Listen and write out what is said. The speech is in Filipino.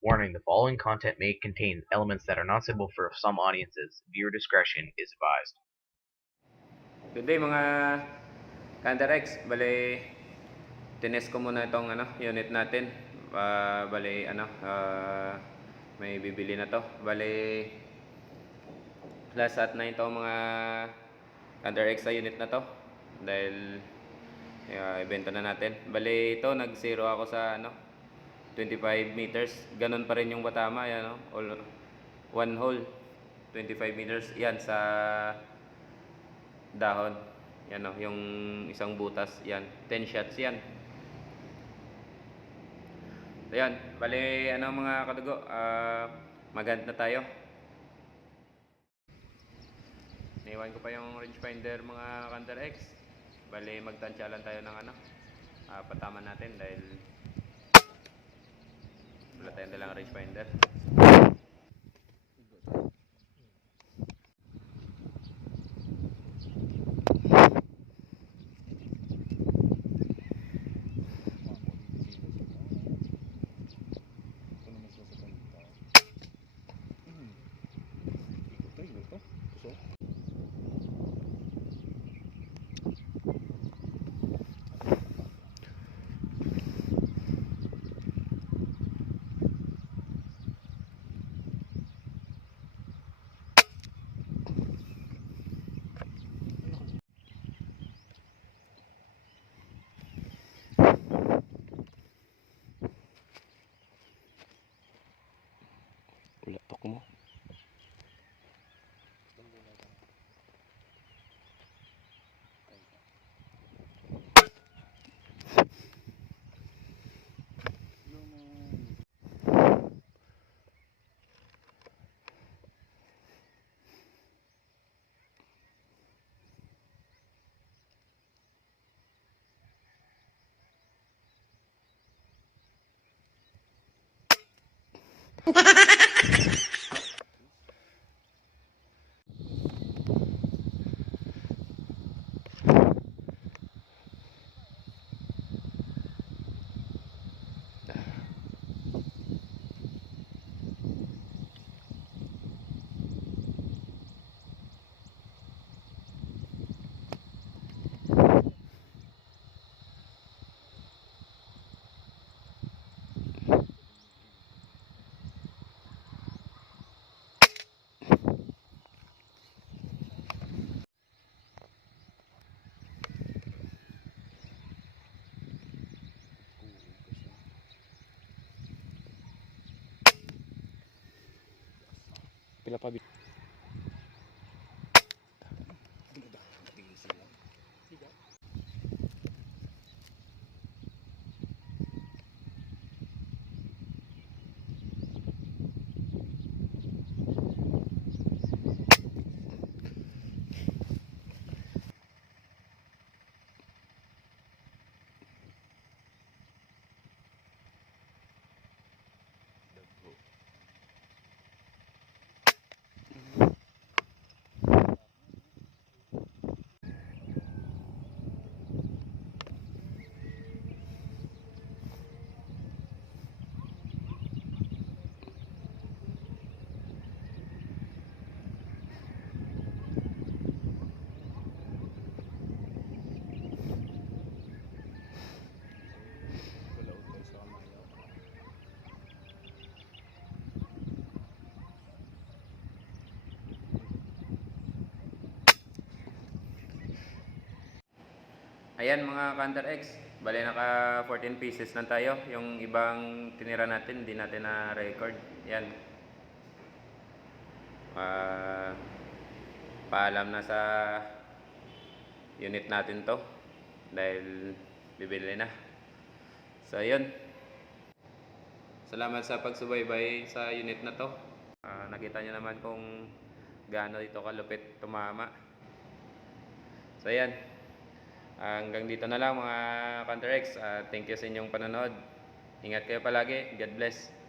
Warning the following content may contain elements that are not suitable for some audiences. Viewer discretion is advised. Good day mga Canter X. Bale, tines ko muna itong ano, unit natin. Ah, bale, ano, ah, may bibili na to. Bale, last at na ito mga Canter X sa unit na to. Dahil, uh, ibenta na natin. Bale, ito, nag-zero ako sa ano, 25 meters. Ganon pa rin yung Batama. Yan, no? All, one hole. 25 meters. Yan, sa dahon. Yan o, yung isang butas. Yan, 10 shots yan. Ayan, bali, ano mga kadugo, ah magand na tayo. Naiwan ko pa yung rangefinder mga Canter X. Bali, magtansya lang tayo ng ano, ah, patama natin dahil wala tayong dalang rangefinder. Laptop mo. Pila pa Ayan mga Counter X, bali naka 14 pieces lang tayo. Yung ibang tinira natin, hindi natin na record. Yan. Ah, paalam na sa unit natin to dahil bibili na. So yun. Salamat sa pagsubaybay sa unit na to. Ah, nakita nyo naman kung gaano ito kalupit tumama. So yan. Hanggang dito na lang mga Counter X. Ah, thank you sa inyong panonood. Ingat kayo palagi. God bless.